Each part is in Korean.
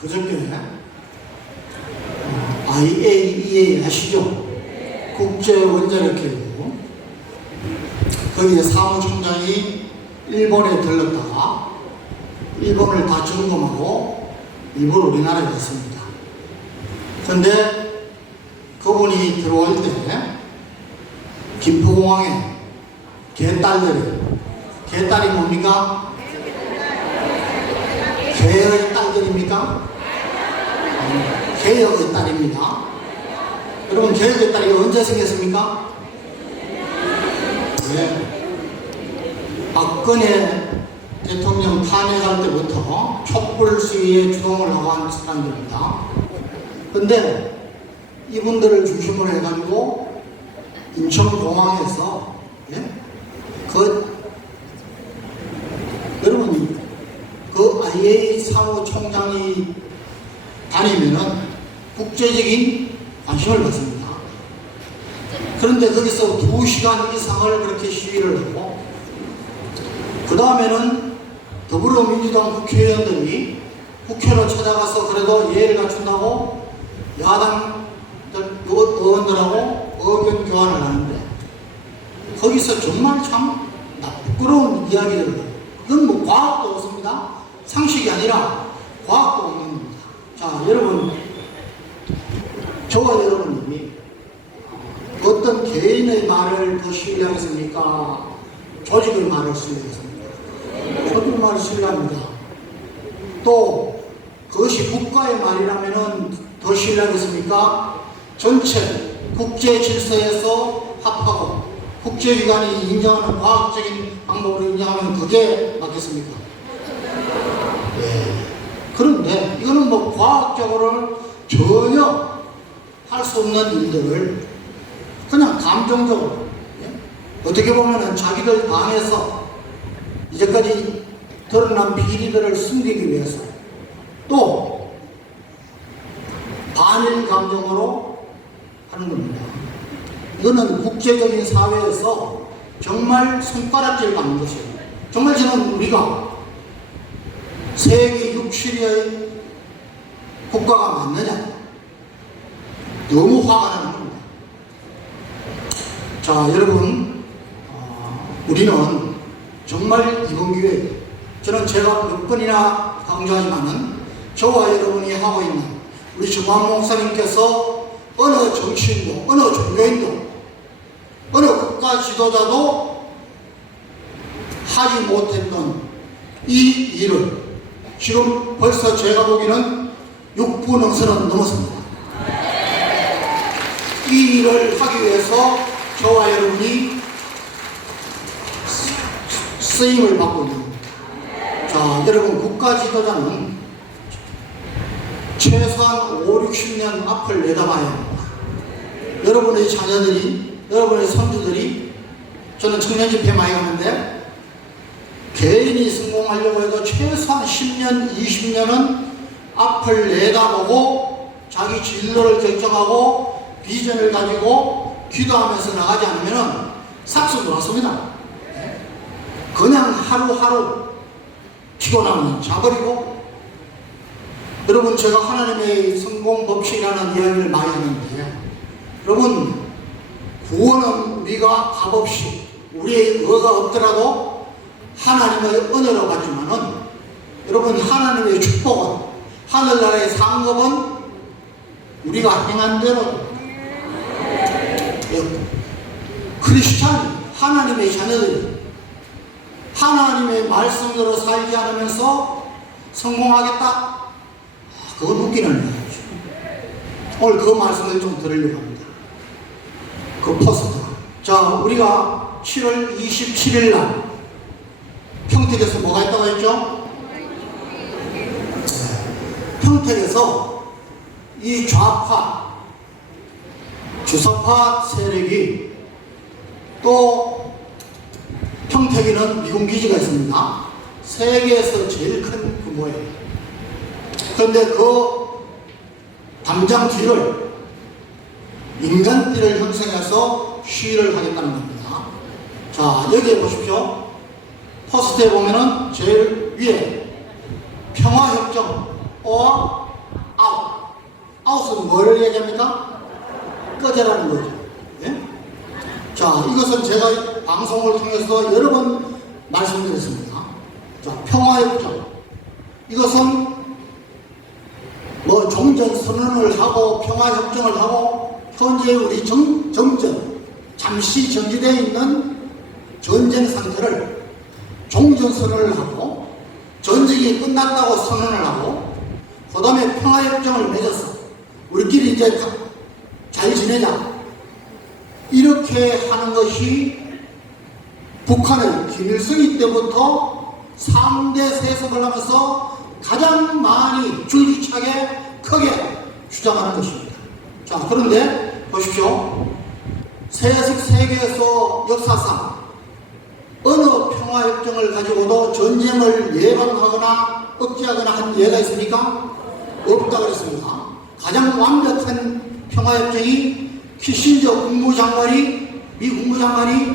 그저께 IAEA 아시죠? 국제원자력기구 거기에 사무총장이 일본에 들렀다가 일본을 다 점검하고 일본 우리나라에 갔습니다. 그런데 그분이 들어올 때 김포공항에 개딸이 뭡니까? 개의 딸들입니까? 개혁의 딸입니다. 여러분, 개혁의 딸이 언제 생겼습니까? 네. 박근혜 대통령 탄핵할 때부터 촛불 시위에 주동을 하고 한 사람들입니다. 근데 이분들을 중심으로 해가지고 인천공항에서 여러분 그 IA 사무총장이 다니면은 국제적인 관심을 받습니다. 그런데 거기서 2시간 이상을 그렇게 시위를 하고, 그 다음에는 더불어민주당 국회의원들이 국회로 찾아가서 그래도 예의를 갖춘다고 야당 의원들하고 의견 교환을 하는데, 거기서 정말 참 부끄러운 이야기를 해요. 그건 뭐 과학도 없습니다. 상식이 아니라 과학도 없는 겁니다. 자, 여러분, 저와 여러분이 어떤 개인의 말을 더 신뢰하겠습니까? 조직의 말을 신뢰하겠습니까? 조직의 말을 신뢰합니다. 또 그것이 국가의 말이라면 더 신뢰하겠습니까? 전체 국제 질서에서 합하고 국제기관이 인정하는 과학적인 방법으로 인정하면 그게 맞겠습니까? 네. 그런데 이거는 뭐 과학적으로는 전혀 할 수 없는 일들을 그냥 감정적으로, 어떻게 보면은 자기들 방에서 이제까지 드러난 비리들을 숨기기 위해서, 또 반일 감정으로 하는 겁니다. 이거는 국제적인 사회에서 정말 손가락질 받는 것이에요. 정말 저는 우리가 세계 6, 7위의 국가가 맞느냐, 너무 화가 나는 겁니다. 자, 여러분, 우리는 정말 이번 기회에, 저는 제가 몇 번이나 강조하지만은 저와 여러분이 하고 있는 우리 주만 목사님께서 어느 정치인도, 어느 종교인도, 어느 국가 지도자도 하지 못했던 이 일을 지금 벌써 제가 보기에는 6분응선은 넘었습니다. 이 일을 하기 위해서 저와 여러분이 쓰임을 받고 있는 겁니다. 자, 여러분, 국가 지도자는 최소한 5, 60년 앞을 내다봐야 합니다. 여러분의 자녀들이, 여러분의 손주들이, 저는 청년 집회 많이 가는데 개인이 성공하려고 해도 최소한 10년, 20년은 앞을 내다보고 자기 진로를 결정하고 비전을 가지고 기도하면서 나가지 않으면 삭수 돌았습니다. 그냥 하루하루 피곤하면 자버리고. 여러분, 제가 하나님의 성공 법칙이라는 이야기를 많이 하는데, 여러분, 구원은 우리가 값없이 우리의 의가 없더라도 하나님의 은혜로 받지만은, 여러분, 하나님의 축복은, 하늘나라의 상급은 우리가 행한 대로, 크리스찬이, 하나님의 자녀들이 하나님의 말씀대로 살지 않으면서 성공하겠다? 그건 웃기는 얘기죠. 오늘 그 말씀을 좀 드리려고 합니다. 그 포스터. 자, 우리가 7월 27일 날 평택에서 뭐가 있다고 했죠? 평택에서 이 좌파, 주사파 세력이, 또 평택에는 미군 기지가 있습니다. 세계에서 제일 큰 규모예요. 그런데 그 담장 뒤를 인간띠를 형성해서 시위를 하겠다는 겁니다. 자, 여기에 보십시오. 포스트에 보면은 제일 위에 평화협정과 뭘 얘기합니까? 꺼져라는 거죠. 예? 자, 이것은 제가 방송을 통해서 여러 번 말씀드렸습니다. 자, 평화협정. 이것은 뭐 종전선언을 하고 평화협정을 하고 현재 우리 점점 잠시 정지되어 있는 전쟁 상태를 종전선언을 하고 전쟁이 끝났다고 선언을 하고 그 다음에 평화협정을 맺어서 우리끼리 이제 잘 지내자 이렇게 하는 것이 북한의 김일성이 때부터 3대 세습을 하면서 가장 많이 줄기차게 크게 주장하는 것입니다. 자, 그런데 보십시오. 세습 세계에서 역사상 어느 평화협정을 가지고도 전쟁을 예방하거나 억제하거나 한 예가 있습니까? 없다 그랬습니다. 가장 완벽한 평화협정이 키신저 국무장관이 미 국무장관이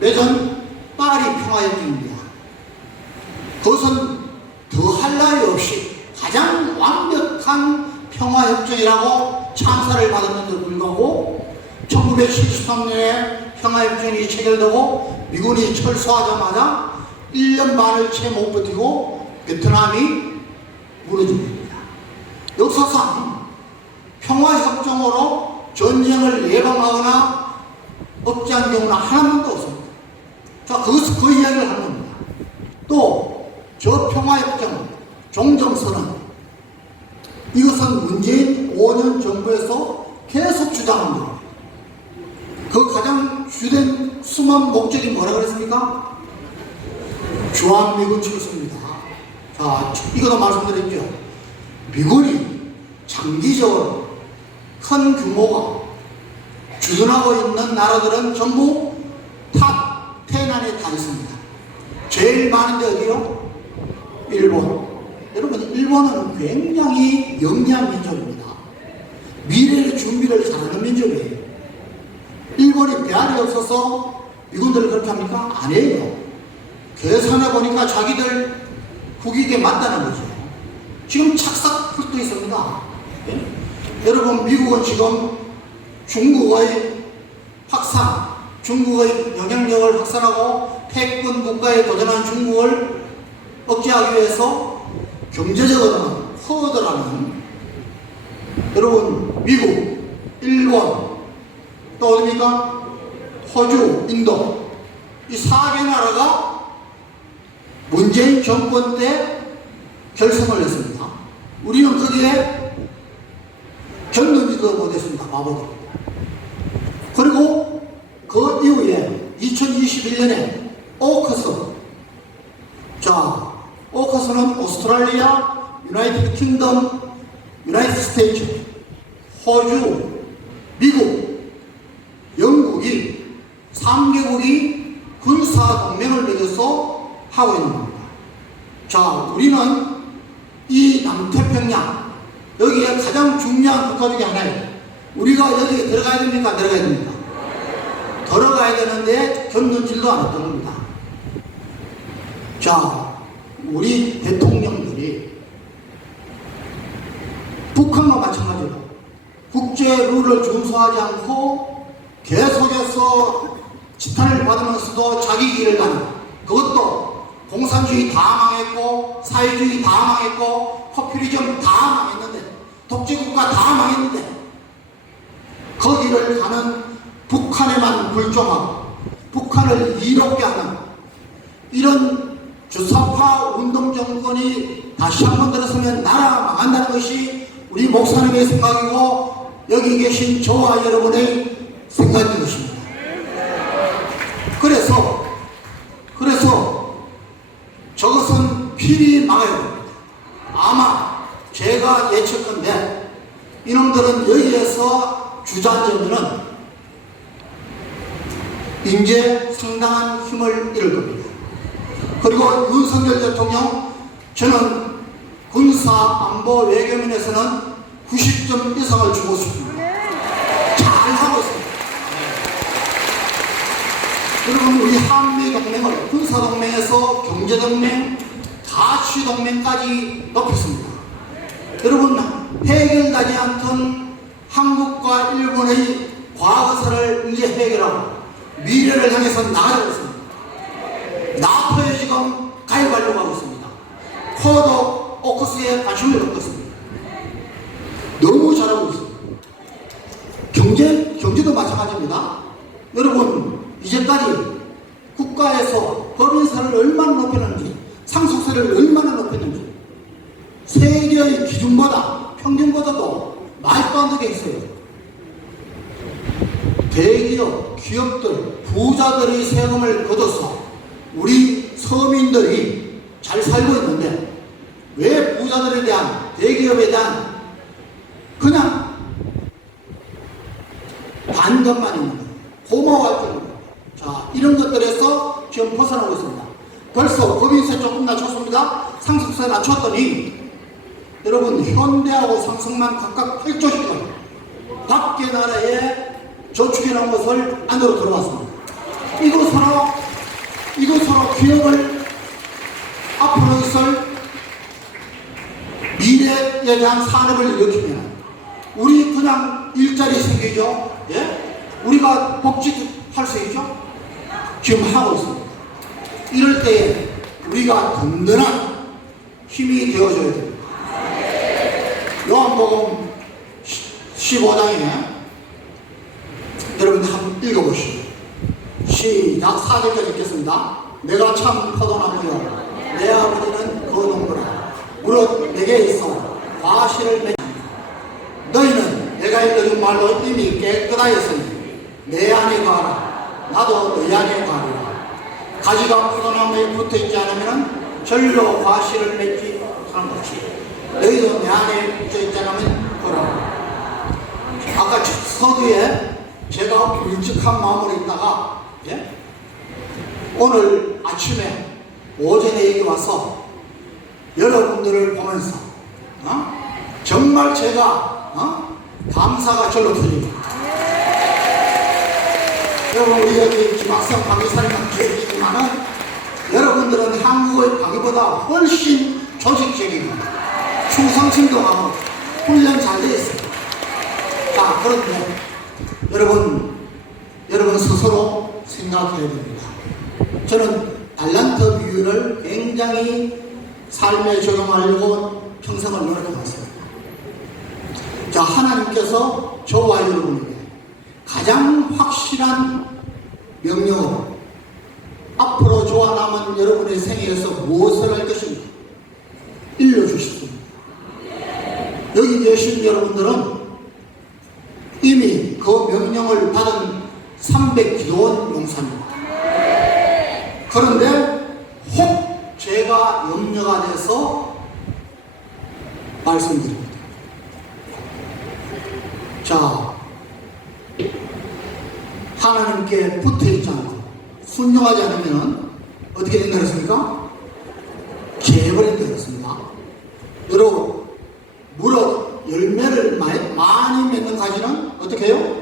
맺은 파리 평화협정입니다. 그것은 더할 나위 없이 가장 완벽한 평화협정이라고 찬사를 받았는데도 불구하고 1973년에 평화협정이 체결되고 미군이 철수하자마자 1년 반을 채 못 버티고 베트남이 무너집니다. 역사상 평화협정으로 전쟁을 예방하거나 억제한 경우는 하나만도 없습니다. 자, 그것은 그 이야기를 하는 겁니다. 또 저 평화협정, 종전선언 이것은 문재인 5년 정부에서 계속 주장한 겁니다. 그 가장 주된 수만 목적이 뭐라 그랬습니까? 주한미군 철수입니다. 자, 이것도 말씀드렸죠. 미군이 장기적으로 큰 규모가 주둔하고 있는 나라들은 전부 탑 10 안에 다 있습니다. 제일 많은데 어디요? 일본. 여러분, 일본은 굉장히 영리한 민족입니다. 미래의 준비를 잘하는 민족이에요. 일본이 배알이 없어서 미군들을 그렇게 합니까? 아니에요. 계산해 보니까 자기들 국익에 맞다는 거죠. 지금 착삭 풀도 있습니다. 예? 여러분, 미국은 지금 중국의 확산, 중국의 영향력을 확산하고 패권 국가에 도전한 중국을 억제하기 위해서 경제적으로는 허들하는 여러분 미국, 일본, 또 어디입니까? 호주, 인도 이 4개 나라가 문재인 정권 때 결성을 했습니다. 우리는 거기에 견디지도 못했습니다. 바보들. 그리고 그 이후에 2021년에 오커스, 자, 오커스는 오스트랄리아, 유나이티드 킹덤, 유나이티드 스테이츠, 호주, 미국, 영국이 3개국이 군사동맹을 맺어서 하고 있는 겁니다. 자, 우리는 이 남태평양 여기에 가장 중요한 국가 중에 하나예요. 우리가 여기에 들어가야 됩니까? 안 들어가야 됩니까? 들어가야 되는데 견눈질도 안 했던 겁니다. 자, 우리 대통령들이 북한과 마찬가지로 국제 룰을 준수하지 않고 계속해서 지탄을 받으면서도 자기 길을 가는, 그것도 공산주의 다 망했고 사회주의 다 망했고 포퓰리즘 다 망했는데 독재국가 다 망했는데 거기를 가는 북한에만 불종하고 북한을 이롭게 하는 이런 주사파 운동 정권이 다시 한번 들어서면 나라 망한다는 것이 우리 목사님의 생각이고 여기 계신 저와 여러분의 생각인 것입니다. 그래서 저것은 필히 막아야 됩니다. 아마 제가 예측컨대 이놈들은 여기에서 주저앉으면은 이제 상당한 힘을 잃을 겁니다. 그리고 윤석열 대통령, 저는 군사 안보 외교면에서는 90점 이상을 주고 싶습니다. 잘하고 있습니다. 여러분, 우리 한미 동맹을 군사동맹에서 경제동맹, 가치동맹까지 높였습니다. 여러분, 해결되지 않던 한국과 일본의 과거사를 이제 해결하고 미래를 향해서 나아가고 있습니다. 나토에 지금 가입하려고 하고 있습니다. 쿼드 오커스에 관심을 갖고 있습니다. 너무 잘하고 있습니다. 경제도 마찬가지입니다. 여러분, 이제까지 국가에서 법인세를 얼마나 높였는지, 상속세를 얼마나 높였는지, 세계의 기준보다, 평균보다도 말도 안 되게 있어요. 대기업, 기업들, 부자들의 세금을 걷어서 우리 서민들이 잘 살고 있는데, 왜 부자들에 대한, 대기업에 대한 그냥 반감만 있는 거예요. 고마워할 줄. 자, 이런 것들에서 지금 벗어나고 있습니다. 벌써 법인세 조금 낮췄습니다. 상속세 낮췄더니 여러분, 현대하고 삼성만 각각 8조씩을 밖에 나라에 저축해 놓은 것을 안으로 들어왔습니다. 이것으로 기업을 앞으로 있을 미래에 대한 산업을 일으키면 우리 그냥 일자리 생기죠. 예? 우리가 복지 할 수 있죠? 지금 하고 있습니다. 이럴 때에 우리가 든든한 힘이 되어줘야 됩니다. 요한복음 15장에 여러분들 한번 읽어보시죠. 시작. 4절까지 읽겠습니다. 내가 참 포도나무요 내 아버지는 그 농부라. 무릇 내게 있어 과실을 맺습니다. 너희는 내가 읽어준 말로 이미 깨끗하였으니 내 안에 가라. 나도 너희 안에 가리라. 가지가 포도나무에 붙어있지 않으면 절로 과실을 맺지 하는 것이 너희도 내 안에 붙어있지 않으면 그러라. 아까 서두에 제가 일찍한 마음으로 있다가 오늘 아침에 오전에 여기 와서 여러분들을 보면서 정말 제가 감사가 절로 터집니다. 여러분, 우리 여기 김학성 박이사님만 계시지만은 여러분들은 한국의 박이보다 훨씬 조직적이고 충성심도 하고 훈련 잘 되어 있습니다. 자, 그런데 여러분 스스로 생각해야 됩니다. 저는 달란트 비율을 굉장히 삶에 적용하려고 평생을 노력해왔습니다. 자, 하나님께서 저와 여러분에게 가장 확실한 명령으로 앞으로 저와 남은 여러분의 생애에서 무엇을 할 것인가 일러주셨습니다. 여기 계신 여러분들은 이미 그 명령을 받은 300기도원 용사입니다. 그런데 혹 제가 염려가 돼서 말씀드립니다. 자, 하나님께 붙어있지 않고 순종하지 않으면 어떻게 된다 그랬습니까? 개버린다 그랬습니다. 여러분, 무릇 열매를 많이 맺는 가지는 어떻게 해요?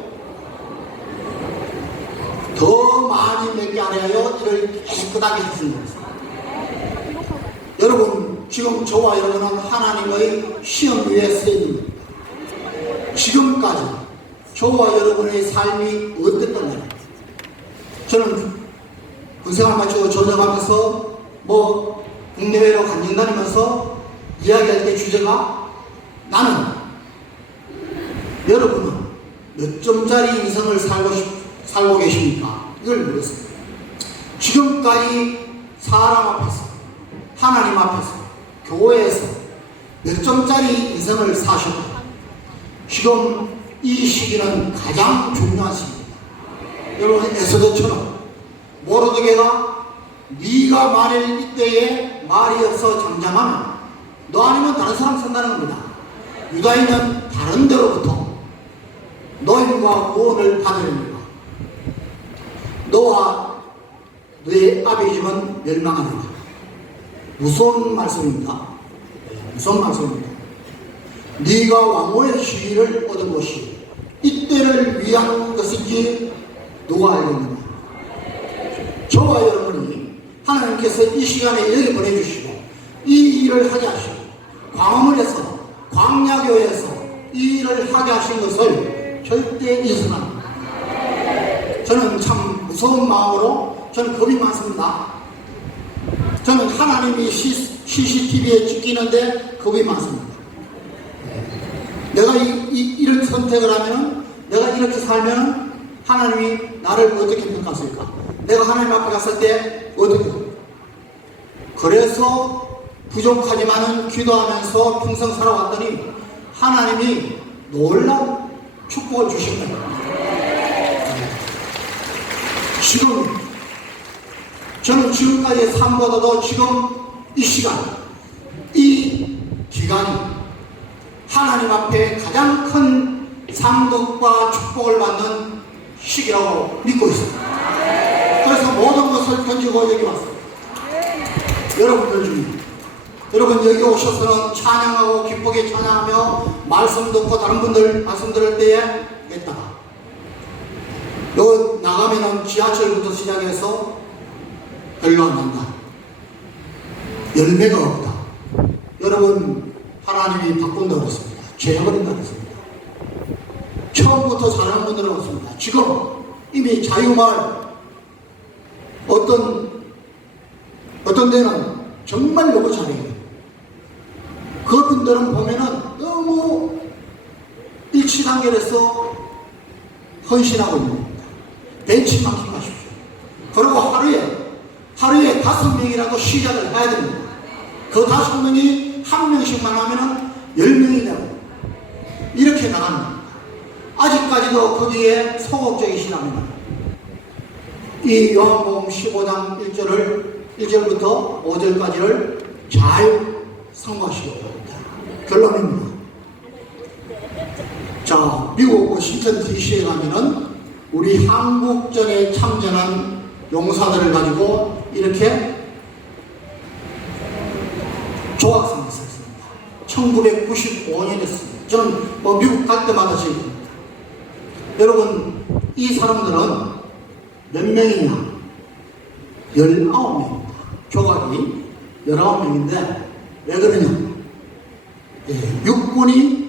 더 많이 맺게 하려 이를 깨끗하게 해주는 것입니다. 여러분, 지금 저와 여러분은 하나님의 시험 위에 서 있는 지금까지 저와 여러분의 삶이 어땠던가. 저는 군생활 마치고 전역하면서 국내외로 간증 다니면서 이야기할 때 주제가 나는 여러분은 몇 점짜리 인생을 살고 계십니까? 이걸 물었습니다. 지금까지 사람 앞에서, 하나님 앞에서, 교회에서 몇 점짜리 인생을 사셨다. 지금 이 시기는 가장 중요한 시기입니다. 여러분, 에스더처럼 모르드게가 네가 만일 이때에 말이 없어 잠잠하면 너 아니면 다른 사람 산다는 겁니다. 유다인은 다른 데로부터 노임과 구원을 받으려니까 너와 너의 아비 집은 멸망하리라. 무서운 말씀입니다. 무서운 말씀입니다. 네가 왕후의 시위를 얻은 것이 이때를 위한 것인지 누가 알겠느냐. 저와 여러분이 하나님께서 이 시간에 여기 보내주시고 이 일을 하게 하시고 광화문에서 광야교회에서 이 일을 하게 하신 것을 절대 잊으면 안 됩니다. 저는 참 무서운 마음으로 저는 겁이 많습니다. 저는 하나님이 CCTV에 찍히는데 겁이 많습니다. 내가 이런 선택을 하면, 내가 이렇게 살면 하나님이 나를 어떻게 평가했을까? 내가 하나님 앞에 갔을 때 어떻게? 그래서 부족하지만은 기도하면서 평생 살아왔더니 하나님이 놀라운 축복을 주신 거예요. 지금 저는 지금까지의 삶보다도 지금 이 시간, 이 기간이 하나님 앞에 가장 큰 상급과 축복을 받는 시기라고 믿고 있습니다. 그래서 모든 것을 던지고 여기 왔습니다. 여러분들 중에, 여러분 여기 오셔서는 찬양하고 기쁘게 찬양하며 말씀 듣고 다른 분들 말씀 들을 때에 했다가 요 나가면은 지하철부터 시작해서 별로 안 난다. 열매가 없다. 여러분 하나님이 바꾼다고 했습니다. 죄버린다고 했습니다. 처음부터 잘하는 분들은 없습니다. 지금 이미 자유마을 어떤 데는 정말 너무 잘해요. 그분들은 보면은 너무 일치단결해서 헌신하고 있는 겁니다. 벤치마킹 하십시오. 그리고 하루에 5명이라도 시작을 해야 됩니다. 그 5명이 1명씩만 하면은 10명이 되고 이렇게 나가는 겁니다. 아직까지도 거기에 소극적이시라면 이 요한복음 15장 1절부터 5절까지를 잘 상고하시기 바랍니다. 결론입니다. 자, 미국 워싱턴 DC에 가면은 우리 한국전에 참전한 용사들을 가지고 이렇게 조각상을 썼습니다. 1995년에 했습니다. 저는 미국 갈 때마다 지금 여러분 이 사람들은 몇 명이냐? 19명입니다. 조각이 19명인데 왜 그러냐? 육군이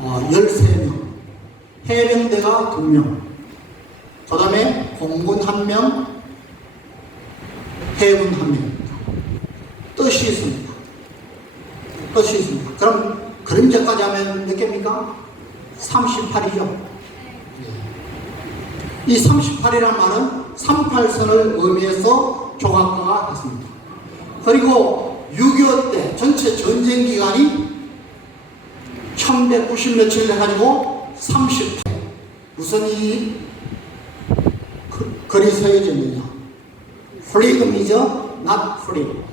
13명, 해병대가 2명, 그 다음에 공군 1명, 해군 1명입니다. 뜻이 있습니다. 뜻이 있습니다. 그럼 그림자까지 하면 몇 개입니까? 38이죠. 이 38이라는 말은 38선을 의미해서 조각가가 했습니다. 그리고 6.25 때 전체 전쟁 기간이 1190 며칠 해가지고 38. 무슨 이 글이 서여져 있느냐? freedom이죠, not freedom.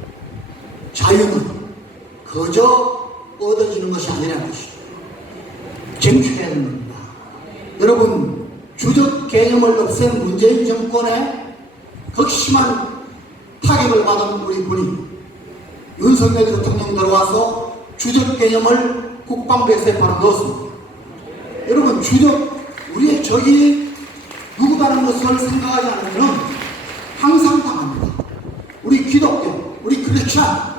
자유는 그저 얻어지는 것이 아니라는 것이죠. 쟁취해야 하는 겁니다. 여러분, 주적 개념을 없앤 문재인 정권에 극심한 타격을 받은 우리 분이 윤석열 대통령 들어와서 주적 개념을 국방부에서 바로 넣었습니다. 여러분, 우리의 적이 누구다는 것을 생각하지 않으면 항상 당합니다. 우리 기독교, 우리 크리스찬,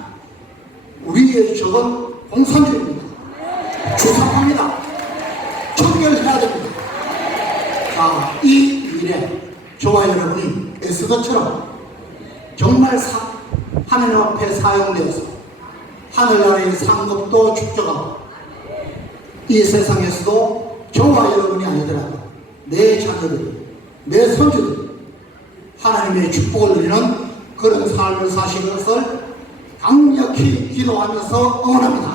우리의 적은 공산주의입니다. 주사파입니다. 청결해야 됩니다. 자, 이 일에 저와 여러분이 에스더처럼 정말 하나님 앞에 사용되어서 하늘나라의 상급도 축적하고 이 세상에서도 저와 여러분이 아니더라도 내 자녀들이, 내 손주들이 하나님의 축복을 누리는 그런 삶을 사시는 것을 강력히 기도하면서 응원합니다.